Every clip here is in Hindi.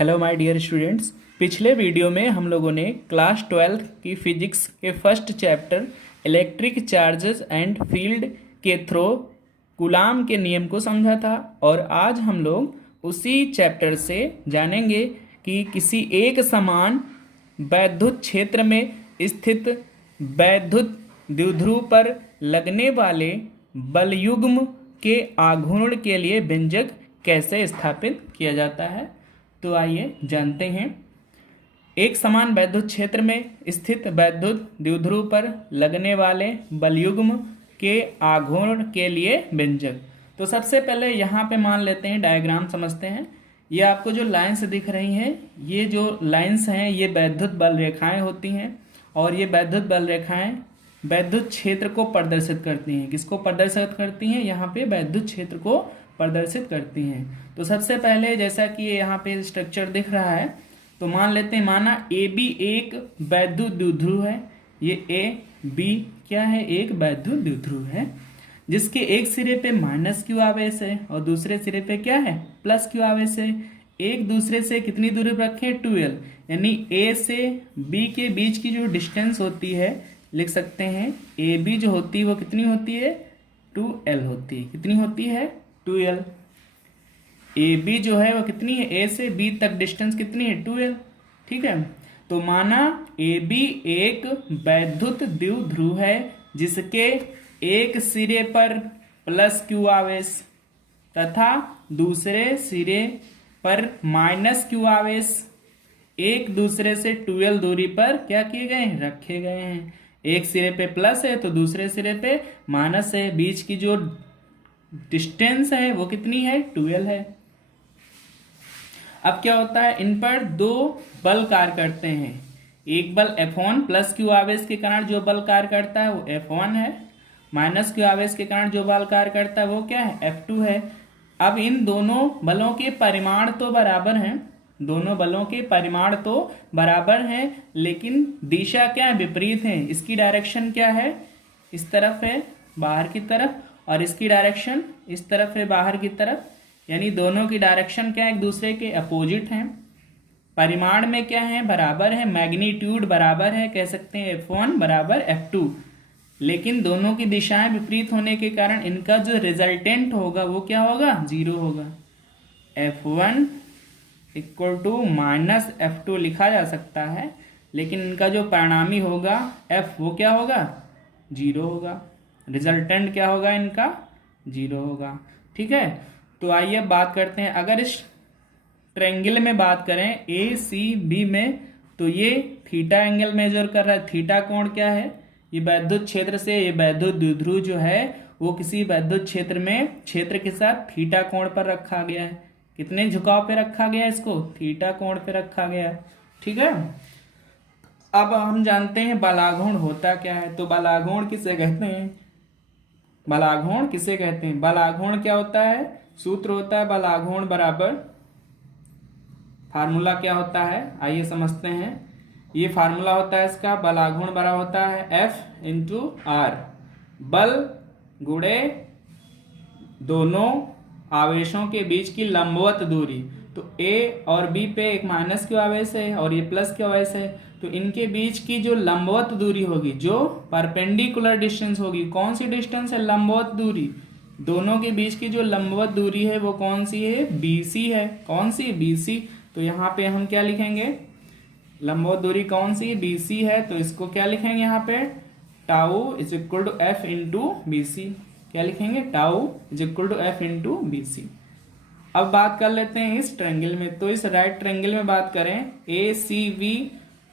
Hello my dear students. पिछले वीडियो में हम लोगों ने क्लास 12 की फिजिक्स के first chapter electric charges and field के थ्रू कूलाम के नियम को समझा था और आज हम लोग उसी चैप्टर से जानेंगे कि किसी एक समान वैद्युत क्षेत्र में स्थित वैद्युत द्विध्रुव पर लगने वाले बलयुग्म के आघूर्ण के लिए व्यंजक कैसे स्थापित किया जाता है। तो आइए जानते हैं। एक समान वैद्युत क्षेत्र में स्थित वैद्युत द्विध्रुव पर लगने वाले बलयुग्म के आघूर्ण के लिए व्यंजक। तो सबसे पहले यहाँ पे मान लेते हैं, डायग्राम समझते हैं। ये आपको जो लाइंस दिख रही हैं, ये जो लाइंस हैं ये वैद्युत बल रेखाएं होती हैं और ये वैद्युत बल रेखाएं वैद्युत क्षेत्र को प्रदर्शित करती हैं। किसको प्रदर्शित करती हैं? यहाँ पे वैद्युत क्षेत्र को प्रदर्शित करती हैं। तो सबसे पहले जैसा कि ये यहाँ पे स्ट्रक्चर दिख रहा है, तो मान लेते हैं, माना ए बी एक वैद्युत द्विध्रुव है। ये ए बी क्या है? एक वैद्युत द्विध्रुव है जिसके एक सिरे पे माइनस क्यू आवेश है और दूसरे सिरे पे क्या है? प्लस क्यू आवेश है। एक दूसरे से कितनी दूरी पर रखे? 2l, यानी ए से बी के बीच की जो डिस्टेंस होती है, लिख सकते हैं ए बी जो होती है वो कितनी होती है? 2l होती है। कितनी होती है? 2l। ए बी जो है वो कितनी है? ए से बी तक डिस्टेंस कितनी है? 2l। ठीक है, तो माना ए बी एक वैद्युत द्विध्रुव है जिसके एक सिरे पर प्लस क्यू आवेश तथा दूसरे सिरे पर माइनस क्यू आवेश एक दूसरे से 2l दूरी पर क्या किए गए हैं? रखे गए हैं। एक सिरे पे प्लस है तो दूसरे सिरे पे माइनस है। बीच की जो डिस्टेंस है वो कितनी है? 2l है। अब क्या होता है, इन पर दो बल कार्य करते हैं। एक बल F1 प्लस क्यू आवेश के कारण जो बल कार्य करता है वो F1 है, माइनस क्यू आवेश के कारण जो बल कार्य करता है वो क्या है? F2 है। अब इन दोनों बलों के परिमाण तो बराबर हैं, दोनों बलों के परिमाण तो बराबर हैं, लेकिन दिशा क्या है? विपरीत है। इसकी डायरेक्शन क्या है? इस तरफ है, बाहर की तरफ, और इसकी डायरेक्शन इस तरफ है, बाहर की तरफ। यानी दोनों की डायरेक्शन क्या है? एक दूसरे के अपोजिट हैं। परिमाण में क्या है? बराबर है। मैग्नीट्यूड बराबर है, कह सकते हैं F1 बराबर F2, लेकिन दोनों की दिशाएं विपरीत होने के कारण इनका जो रिजल्टेंट होगा वो क्या होगा? 0 होगा। F1 equal to minus F2 लिखा जा सकता है, लेकिन इनका जो परिणामी होगा F वो क्या होगा? 0 होगा। रिजल्टेंट क्या होगा? इनका 0 होगा। ठीक है, तो आइए अब बात करते हैं। अगर इस ट्रायंगल में बात करें ए सी बी में, तो ये थीटा एंगल मेजर कर रहा है। थीटा कोण क्या है? ये वैद्युत क्षेत्र से ये वैद्युत द्विध्रुव जो है वो किसी वैद्युत क्षेत्र में क्षेत्र के साथ थीटा कोण पर रखा गया है। कितने झुकाव पे रखा गया है इसको? थीटा कोण पे रखा गया है। ठीक है, अब हम जानते हैं बलाघूर्ण होता क्या है। तो बलाघूर्ण किसे कहते हैं? बलाघूर्ण किसे कहते हैं? बलाघूर्ण क्या होता है? सूत्र होता है बलाघूर्ण बराबर, फार्मूला क्या होता है आइए समझते हैं। ये फार्मूला होता है इसका, बलाघूर्ण बराबर होता है F इंटू आर, बल गुणे दोनों आवेशों के बीच की लंबवत दूरी। तो A और B पे एक माइनस क्यू आवेश है और ये प्लस क्यू आवेश है, तो इनके बीच की जो लंबवत दूरी होगी, जो परपेंडिकुलर डिस्टेंस होगी, कौन सी डिस्टेंस है? लंबवत दूरी। दोनों के बीच की जो लंबवत दूरी है वो कौन सी है? BC है। कौन सी? BC। तो यहाँ पे हम क्या लिखेंगे? लंबवत दूरी कौन सी? BC है, तो इसको क्या लिखेंगे यहाँ पे? Tau is equal to F into BC। क्या लिखेंगे? Tau is equal to F into BC। अब बात कर लेते हैं इस ट्रायंगल में। तो इस राइट ट्रायंगल में बात करें ACV,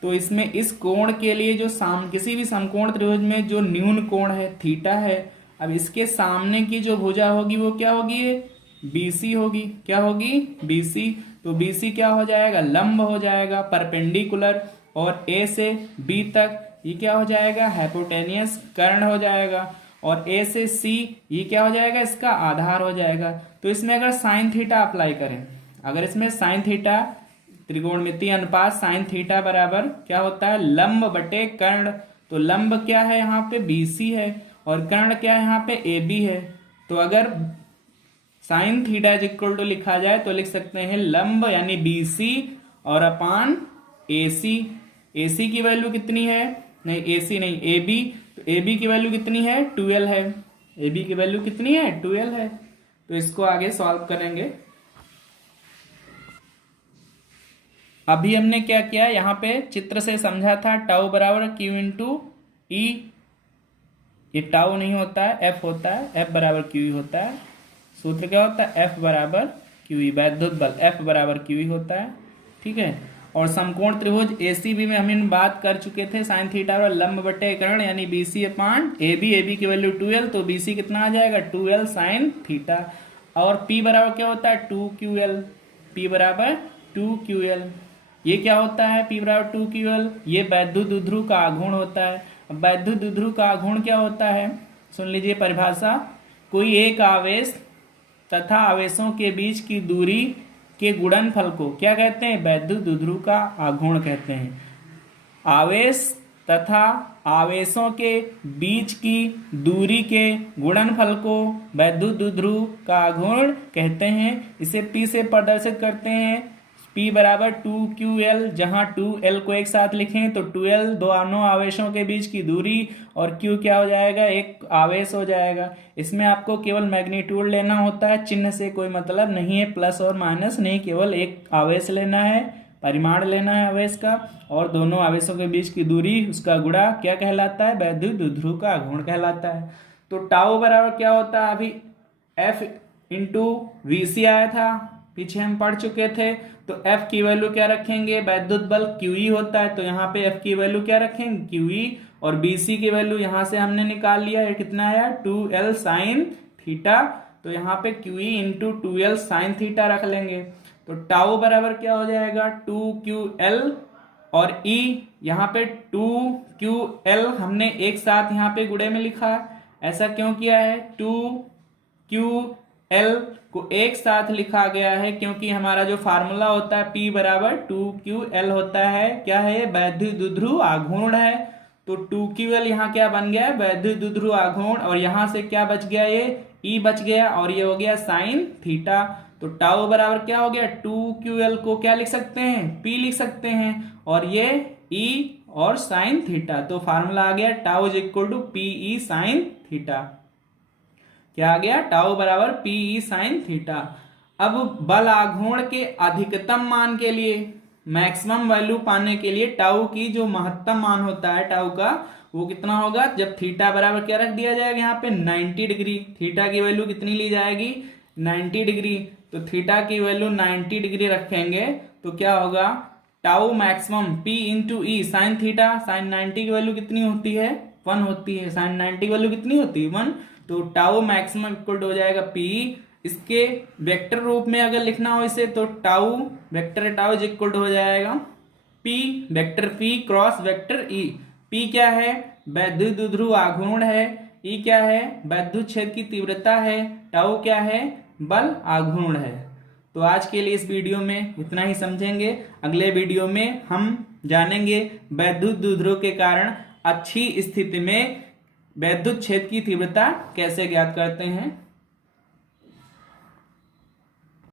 तो इसमें इस कोण के लिए जो किसी भी समकोण त्रिभुज में जो न्यून कोण है थीटा है। अब इसके सामने की जो भुजा होगी वो क्या होगी? BC होगी। क्या होगी? BC। तो BC क्या हो जाएगा? लंब हो जाएगा, परपेंडिकुलर, और A से B तक ये क्या हो जाएगा? हाइपोटेनियस कर्ण हो जाएगा, और A से C ये क्या हो जाएगा? इसका आधार हो जाएगा। तो इसमें अगर साइन थीटा अप्लाई करें, अगर इसमें साइन थीटा, त्रिकोणमितीय अनुपात साइन थीटा बराबर क्या होता है? लंब बटे कर्ण। तो लंब क्या है यहाँ पे? BC है, और कर्ण क्या है यहाँ पे? AB है। तो अगर sine theta is equal to लिखा जाए तो लिख सकते हैं लंब यानी BC और अपान AC। AC की वैल्यू कितनी है, नहीं AC नहीं, AB, तो AB की वैल्यू कितनी है 12 है, AB की वैल्यू कितनी है 12 है। तो इसको आगे सॉल्व करेंगे। अभी हमने क्या किया, यहाँ पे चित्र से समझा था टाउ बराबर Q इंटू ई, ये टाउ नहीं होता है, F होता है, F बराबर QE होता है। सूत्र क्या होता है, F बराबर QE, वैद्युत बल F बराबर QE होता है, ठीक है। और समकोण त्रिभुज ACB में हम बात कर चुके थे, साइन थीटा और लंब बटे कर्ण यानी BC अपान AB, AB की वैल्यू 12, तो BC कितना आ जाएगा 12 साइन थीटा। और P बराबर क्या होता है 2QL, P बराबर 2QL। ये क्या होता है P बराबर 2QL, ये वैद्युत द्विध्रुव का आघूर्ण होता है। अब वैद्युत द्विध्रुव का आघूर्ण क्या होता है, सुन लीजिए परिभाषा, कोई एक आवेश तथा आवेशों के बीच की दूरी के गुणनफल को क्या कहते हैं, वैद्युत द्विध्रुव का आघूर्ण कहते हैं। आवेश तथा आवेशों के बीच की दूरी के गुणनफल को वैद्युत द्विध्रुव का आघूर्ण कहते हैं। इसे P से प्रदर्शित करते हैं, P बराबर 2QL, जहां 2L को एक साथ लिखें तो 2L दोनों आवेशों के बीच की दूरी और Q क्या हो जाएगा, एक आवेश हो जाएगा। इसमें आपको केवल मैग्नीट्यूड लेना होता है, चिन्ह से कोई मतलब नहीं है, प्लस और माइनस नहीं, केवल एक आवेश लेना है, परिमाण लेना है आवेश का, और दोनों आवेशों के बीच की दूरी उसका गुणा क्या कहलाता है, वैद्युत द्विध्रुव का आघूर्ण कहलाता है। तो टाउ बराबर क्या होता है, अभी F इंटू VC आया था, पीछे हम पढ़ चुके थे। तो F की वैल्यू क्या रखेंगे, वैद्युत बल QE होता है, तो यहाँ पे F की वैल्यू क्या रखेंगे QE, और BC की वैल्यू यहाँ से हमने निकाल लिया, ये कितना आया 2L साइन थीटा, तो यहाँ पे QE into 2L sine theta रख लेंगे। तो टाउ बराबर क्या हो जाएगा 2QL, और E यहाँ पे 2QL हमने एक साथ यहाँ पे गुणे में लिखा है, ऐसा क्यों किया है, 2QL को एक साथ लिखा गया है क्योंकि हमारा जो फार्मूला होता है P बराबर 2QL होता है, क्या है, वैद्युत द्विध्रुव आघूर्ण है। तो 2QL यहाँ क्या बन गया, वैद्युत द्विध्रुव आघूर्ण, और यहाँ से क्या बच गया, ये E बच गया, और ये हो गया साइन थीटा। तो टाउ बराबर क्या हो गया, 2QL को क्या लिख सकते हैं, P लिख सकते हैं, और ये E और साइन थीटा। तो फार्मूला आ गया tau is equal to PE sine theta. क्या आ गया, टाउ बराबर PE साइन थीटा। अब बल आघूर्ण के अधिकतम मान के लिए, मैक्सिमम वैल्यू पाने के लिए टाउ की जो महत्तम मान होता है टाउ का, वो कितना होगा, जब थीटा बराबर क्या रख दिया जाएगा यहाँ पे 90 डिग्री, थीटा की वैल्यू कितनी ली जाएगी 90 डिग्री, तो थीटा की वैल्यू 90 डिग्री रखेंगे तो क्या होगा, टाउ मैक्सिमम P इंटू ई साइन थीटा, साइन 90 की वैल्यू कितनी होती है 1 होती है, साइन 90 की वैल्यू कितनी होती है 1, तो टाउ मैक्सिमम इक्वल हो जाएगा P। इसके वेक्टर रूप में अगर लिखना हो इसे तो tau vector tau is equal हो जाएगा P vector P cross vector E। P क्या है, वैद्युत द्विध्रुव आघूर्ण है, E क्या है, वैद्युत क्षेत्र की तीव्रता है, टाउ क्या है, बल आघूर्ण है। तो आज के लिए इस वीडियो में इतना ही समझेंगे। अगले वीडियो में हम जानेंगे वैद्युत द्विध्रुव के कारण अच्छी स्थिति में वैद्युत क्षेत्र की तीव्रता कैसे ज्ञात करते हैं।